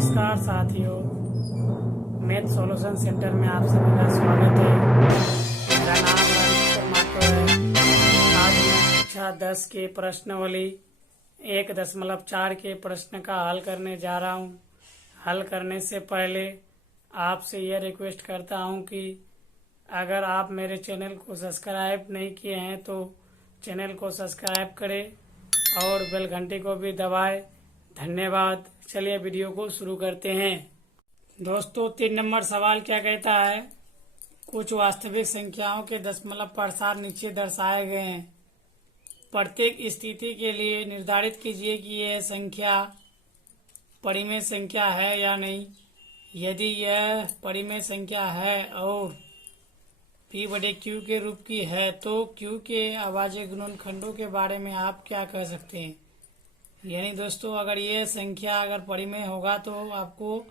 नमस्कार साथियों, math solution centre में आप सभी का स्वागत है। मेरा नाम रविशंकर माथुर है। आज मैं कक्षा 10 के प्रश्नावली 1.4 के प्रश्न का हल करने जा रहा हूं। हल करने से पहले आपसे यह रिक्वेस्ट करता हूं कि अगर आप मेरे चैनल को सब्सक्राइब नहीं किए हैं तो चैनल को सब्सक्राइब करें और बेल घंटी को भी दबाएं। धन्यवाद। चलिए वीडियो को शुरू करते हैं। दोस्तों 3 नंबर सवाल क्या कहता है, कुछ वास्तविक संख्याओं के दशमलव प्रसार नीचे दर्शाए गए हैं। प्रत्येक स्थिति के लिए निर्धारित कीजिए कि यह संख्या परिमेय संख्या है या नहीं। यदि यह परिमेय संख्या है और P/Q के रूप की है तो Q के अभाज्य गुणनखंडों के बारे में आप क्या कह सकते हैं। यानी दोस्तों अगर ये संख्या अगर परिमेय होगा तो आपको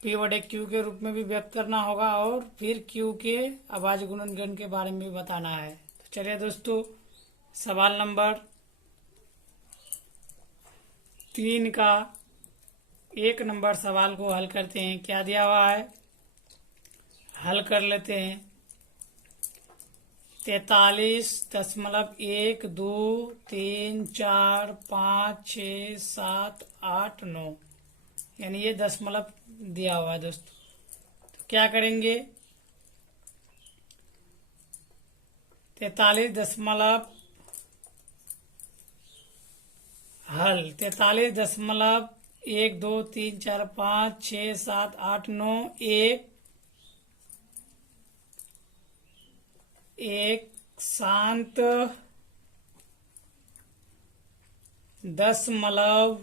P/Q के रूप में भी व्यक्त करना होगा और फिर Q के अभाज्य गुणनखंड के बारे में भी बताना है। तो चलिए दोस्तों सवाल नंबर 3 का 1 नंबर सवाल को हल करते हैं। क्या दिया हुआ है, हल कर लेते हैं। 43.12345678 9 यानी ये दशमलव दिया हुआ है दोस्तों। तो क्या करेंगे, 43 दशमलव हल 43.12345678 9 एक शांत दशमलव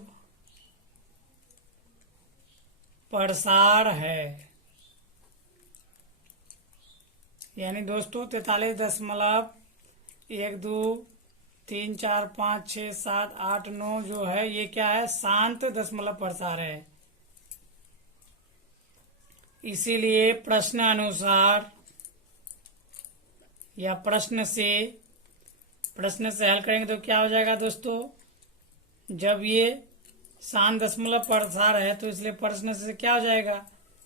प्रसार है। यानी दोस्तों 43.12345678 जो है ये क्या है, शांत दशमलव प्रसार है। इसीलिए प्रश्न अनुसार या प्रश्न से हल करेंगे तो क्या हो जाएगा दोस्तों, जब ये शांत दशमलव प्रसार है तो इसलिए प्रश्न से क्या हो जाएगा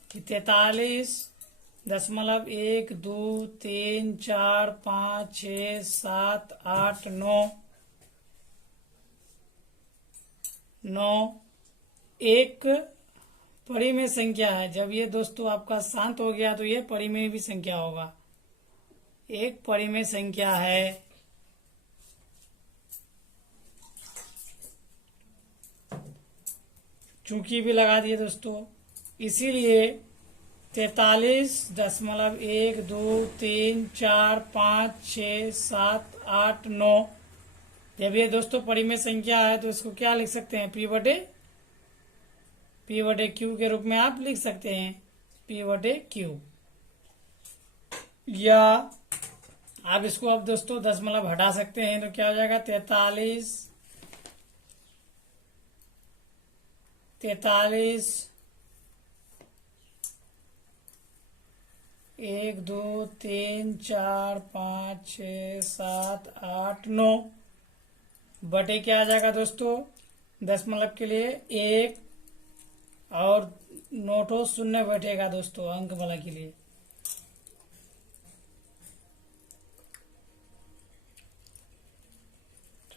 कि 43.12345678 9 एक परिमेय संख्या है। जब ये दोस्तों आपका शांत हो गया तो ये परिमेय भी संख्या होगा, एक परिमेय संख्या है। चूंकि भी लगा दिए दोस्तों, इसीलिए 43.12345678 9 जब ये दोस्तों परिमेय संख्या है तो इसको क्या लिख सकते हैं, P/Q के रूप में आप लिख सकते हैं P/Q। या आप इसको अब दोस्तों दशमलव हटा सकते हैं तो क्या हो जाएगा 43 1 2 3 4 5 6 7 8 9 बटे क्या आ जाएगा दोस्तों, दशमलव के लिए 1 और नोटो शून्य बैठेगा दोस्तों अंक वाला के लिए।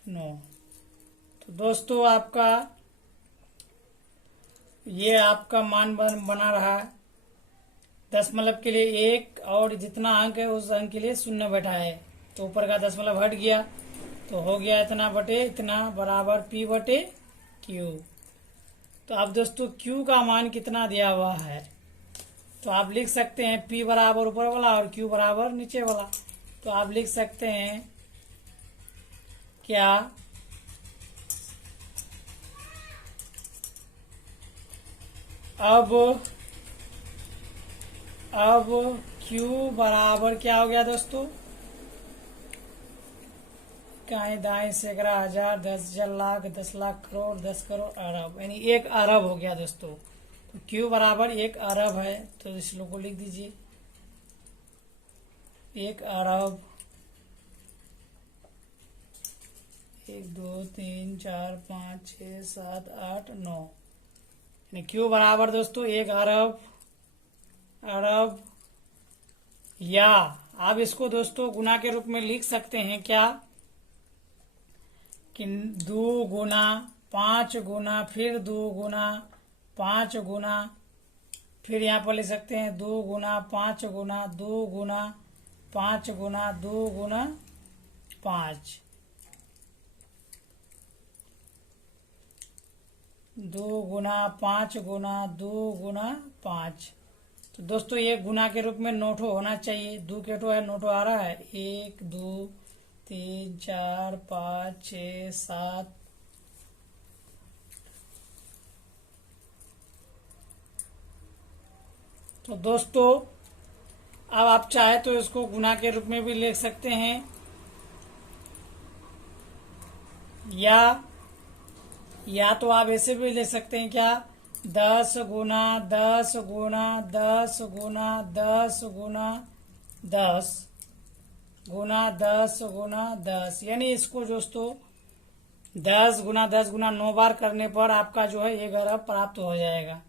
तो दोस्तों आपका ये आपका मान बना रहा है। दशमलव के लिए 1 और जितना अंक है उस अंक के लिए शून्य बैठा है तो ऊपर का दशमलव हट गया तो हो गया इतना बटे इतना बराबर P/Q। तो अब दोस्तों Q का मान कितना दिया हुआ है तो आप लिख सकते हैं P बराबर ऊपर वाला और Q बराबर नीचे वाला। तो आप लिख सकते हैं क्या, अब Q बराबर क्या हो गया दोस्तों, इकाई दाएं सैकड़ा हजार 10,000 लाख 10 लाख करोड़ 10 करोड़ अरब यानी 1 अरब हो गया दोस्तों। तो Q बराबर 1 अरब है तो इस लोग को लिख दीजिए 1 अरब 1 2 3 4 5 6 7 8 9 क्यू बराबर दोस्तों 1 अरब अरब या आप इसको दोस्तों गुना के रूप में लिख सकते हैं क्या कि 2 गुना 5 गुना फिर 2 गुना 5 गुना फिर यहाँ पर लिख सकते हैं 2 गुना 5 गुना 2 गुना 5 गुना 2 गुना 5 2 गुना 5 गुना 2 गुना 5। तो दोस्तों ये गुना के रूप में नोटो होना चाहिए। 2 केटो है नोटो आ रहा है 1 2 3 4 5 6 7। तो दोस्तों अब आप चाहे तो इसको गुना के रूप में भी लिख सकते हैं या तो आप ऐसे भी ले सकते हैं क्या 10 गुना 10 गुना 10 गुना 10 गुना 10 गुना 10 गुना 10 यानी इसको दोस्तों 10 गुना 10 गुना 9 बार करने पर आपका जो है 1 अरब प्राप्त हो जाएगा।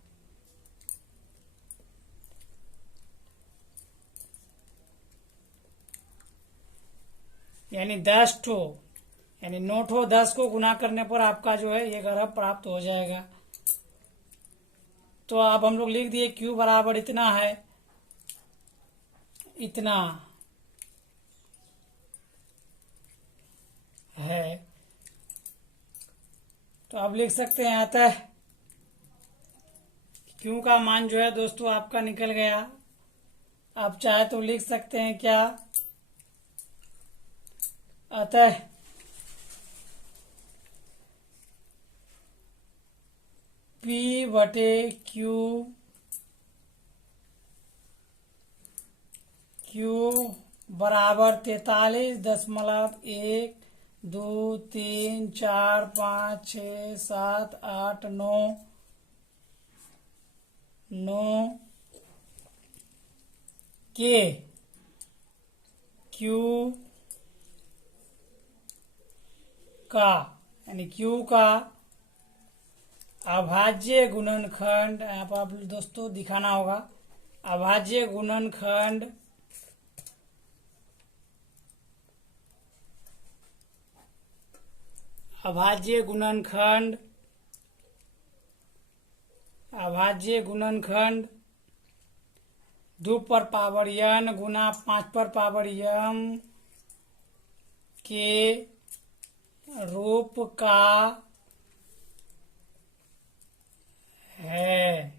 यानी 10 ठो यानी 9 ठो 10 को गुना करने पर आपका जो है 1 अरब प्राप्त हो जाएगा। तो अब हम लोग लिख दिए Q बराबर इतना है इतना है। तो अब लिख सकते हैं अतः Q का मान जो है दोस्तों आपका निकल गया। आप चाहे तो लिख सकते हैं क्या अतः P बटे Q बराबर 43.1 2 3 4 5 6 7 8 9 के Q का यानी Q का अभाज्य गुणनखंड यहाँ पर आप दोस्तों दिखाना होगा अभाज्य गुणनखंड अभाज्य गुणनखंड 2 पर पावर n गुना 5 पर पावर m के रूप का है।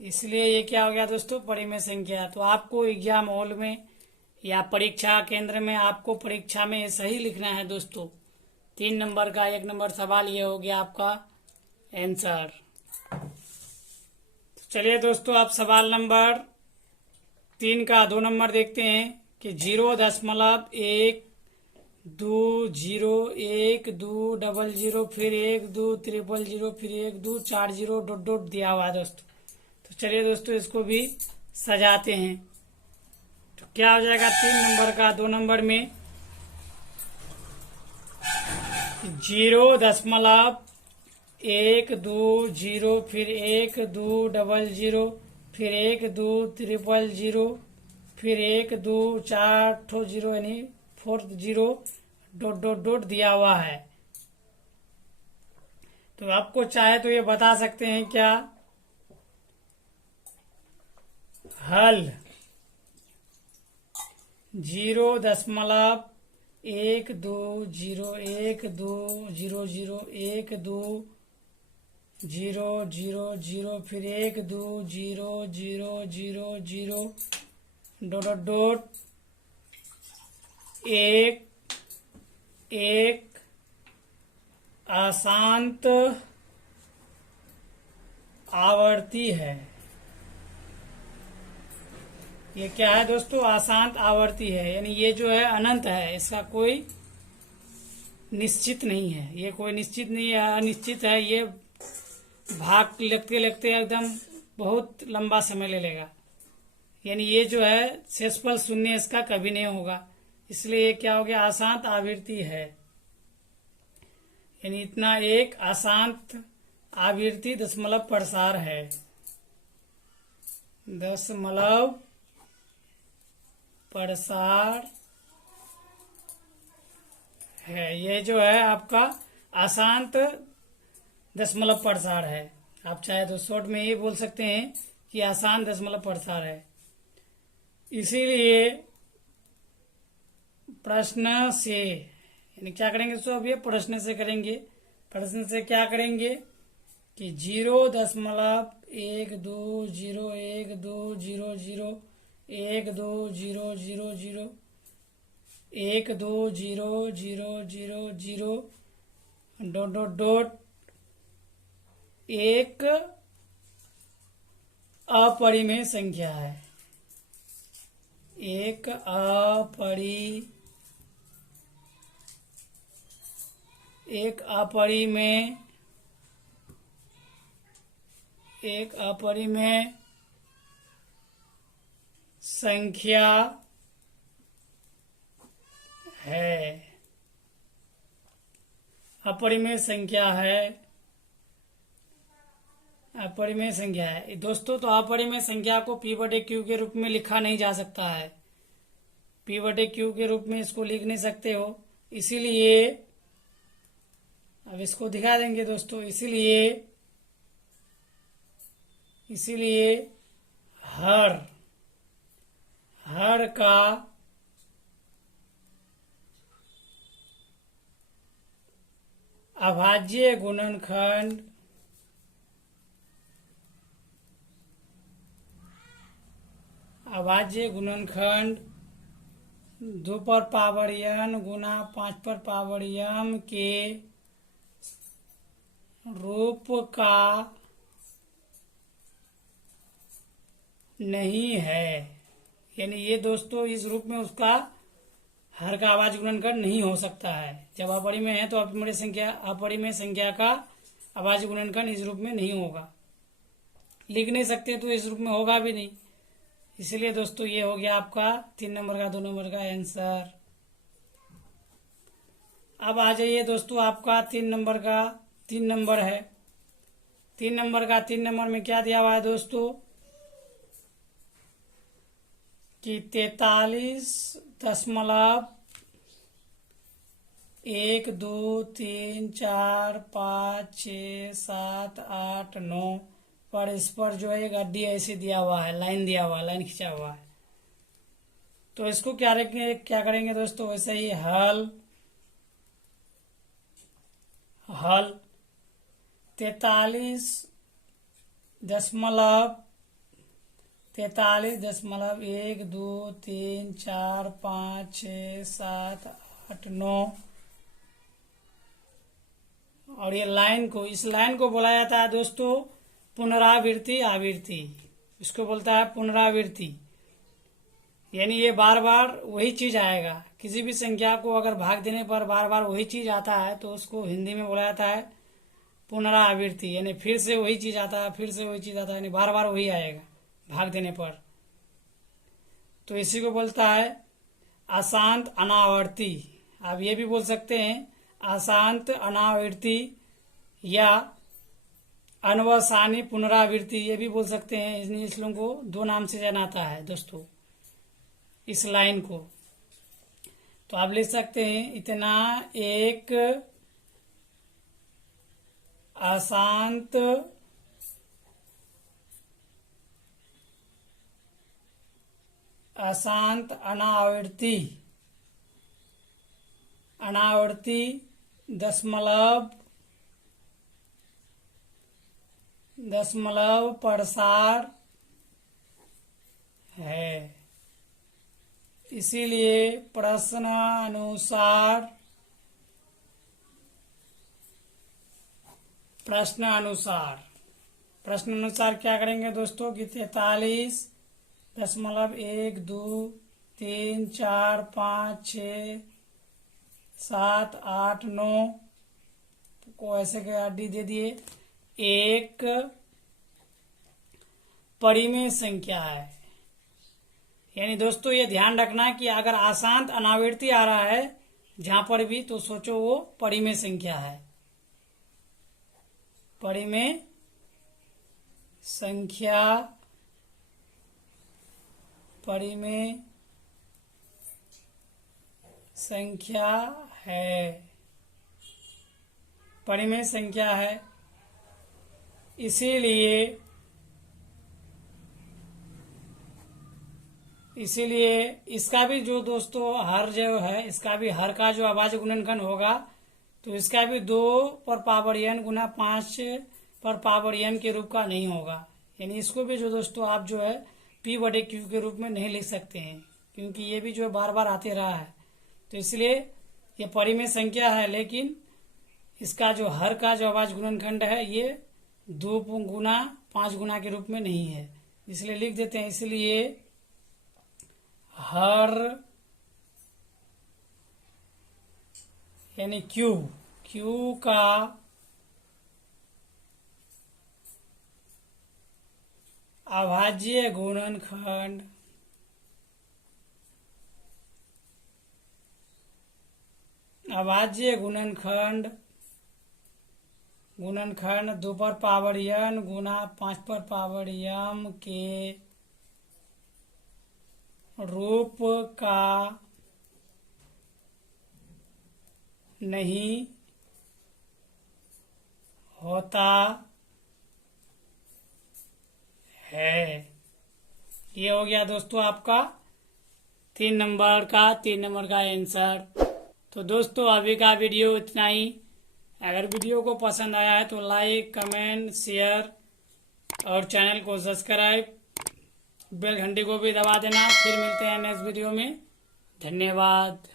इसलिए ये क्या हो गया दोस्तों परिमेय संख्या। तो आपको एग्जाम हॉल में या परीक्षा केंद्र में आपको परीक्षा में सही लिखना है दोस्तों। 3 नंबर का 1 नंबर सवाल ये हो गया आपका आंसर। तो चलिए दोस्तों आप सवाल नंबर 3 का 2 नंबर देखते हैं कि 0.1 2 0 1 2 00 फिर 1 2 000 फिर 1 2 4 0 डॉट डॉट दिया हुआ है दोस्तों। तो चलिए दोस्तों इसको भी सजाते हैं। तो क्या हो जाएगा 3 नंबर का 2 नंबर में 0.1 2 0 फिर 1 2 00 फिर 1 2 000 फिर 1 2 4 ठो 0 यानी 4 0 डॉट डॉट डॉट दिया हुआ है। तो आपको चाहे तो ये बता सकते हैं क्या हल 0.1 2 0 1 2 0 0 1 2 0 0 0 फिर 1 2 0 0 0 0 डॉट डॉट डॉट 1 अशांत आवर्ती है। ये क्या है दोस्तों अशांत आवर्ती है यानी ये जो है अनंत है इसका कोई निश्चित नहीं है। ये कोई निश्चित नहीं है अनिश्चित है। ये भाग लगते लगते एकदम बहुत लंबा समय ले लेगा यानी ये जो है शेषफल शून्य इसका कभी नहीं होगा। इसलिए ये क्या हो गया अशांत आवृत्ति है यानी इतना एक अशांत आवर्ती दशमलव प्रसार है। दशमलव प्रसार है, ये जो है आपका अशांत दशमलव प्रसार है। आप चाहे तो शॉर्ट में ये बोल सकते हैं कि अशांत दशमलव प्रसार है। इसीलिए प्रश्न से, यानी क्या करेंगे दोस्तों, अब ये प्रश्न से करेंगे। प्रश्न से क्या करेंगे कि 0.12012000120000 डॉट डॉट डॉट एक अपरिमेय संख्या है। एक अपरिमेय संख्या है। अपरिमेय संख्या है दोस्तों। तो अपरिमेय संख्या को P/Q के रूप में लिखा नहीं जा सकता है। P/Q के रूप में इसको लिख नहीं सकते हो, इसीलिए अब इसको दिखा देंगे दोस्तों। इसीलिए हर का अभाज्य गुणनखंड दो पर पावर n गुना 5 पर पावर m के रूप का नहीं है। यानी ये दोस्तों इस रूप में उसका हर का अभाज्य गुणनखंड नहीं हो सकता है। जब अपरिमेय है तो अपरिमेय संख्या का अभाज्य गुणनखंड इस रूप में नहीं होगा, लिख नहीं सकते, तो इस रूप में होगा भी नहीं। इसलिए दोस्तों ये हो गया आपका 3 नंबर का 2 नंबर का आंसर। अब आ जाइए दोस्तों, आपका 3 नंबर का 3 नंबर है। 3 नंबर में क्या दिया हुआ है दोस्तों कि 43.123456789 पर इस पर जो है एक अड्डी ऐसे दिया हुआ है, लाइन खींचा हुआ है। तो इसको क्या करेंगे दोस्तों, वैसे ही हल 43.123456789 और ये इस लाइन को बोला जाता है दोस्तों पुनरावृत्ति आवृत्ति। इसको बोलता है पुनरावृत्ति, यानी ये बार बार वही चीज आएगा। किसी भी संख्या को अगर भाग देने पर बार बार वही चीज आता है तो उसको हिंदी में बोला जाता है पुनरावृत्ति। यानी फिर से वही चीज आता है, यानी बार बार वही आएगा भाग देने पर। तो इसी को बोलता है अशांत अनावर्ती। आप ये भी बोल सकते हैं अशांत अनावर्ती या अनवसानी पुनरावृत्ति, ये भी बोल सकते हैं। इस लोगों को 2 नाम से जनाता है दोस्तों इस लाइन को। तो आप लिख सकते हैं इतना एक अशांत अनावर्ती दशमलव प्रसार है। इसीलिए प्रश्न अनुसार क्या करेंगे दोस्तों कि 43.123456789 को ऐसे के डी दे दिए, एक परिमेय संख्या है। यानी दोस्तों ये ध्यान रखना कि अगर अशांत अनावृत्ति आ रहा है जहां पर भी, तो सोचो वो परिमेय संख्या है। परिमेय संख्या, परिमेय संख्या है, परिमेय संख्या है। इसीलिए इसका भी जो दोस्तों हर जो है, इसका भी हर का जो अभाज्य गुणनखंड होगा तो इसका भी 2 पर पावर n गुना 5 पर पावर n के रूप का नहीं होगा। यानी इसको भी जो दोस्तों आप जो है p/q के रूप में नहीं लिख सकते हैं, क्योंकि ये भी जो बार बार आते रहा है। तो इसलिए ये परिमेय संख्या है, लेकिन इसका जो हर का जो अभाज्य गुणनखंड है ये 2 गुना 5 गुना के रूप में नहीं है, इसलिए लिख देते हैं। इसलिए हर यानी Q का अभाज्य गुणनखंड गुणनखंड 2 पर पावर n गुना 5 पर पावर m के रूप का नहीं होता है। ये हो गया दोस्तों आपका 3 नंबर का आंसर। तो दोस्तों अभी का वीडियो इतना ही। अगर वीडियो को पसंद आया है तो लाइक, कमेंट, शेयर और चैनल को सब्सक्राइब, बेल घंटी को भी दबा देना। फिर मिलते हैं नेक्स्ट वीडियो में। धन्यवाद।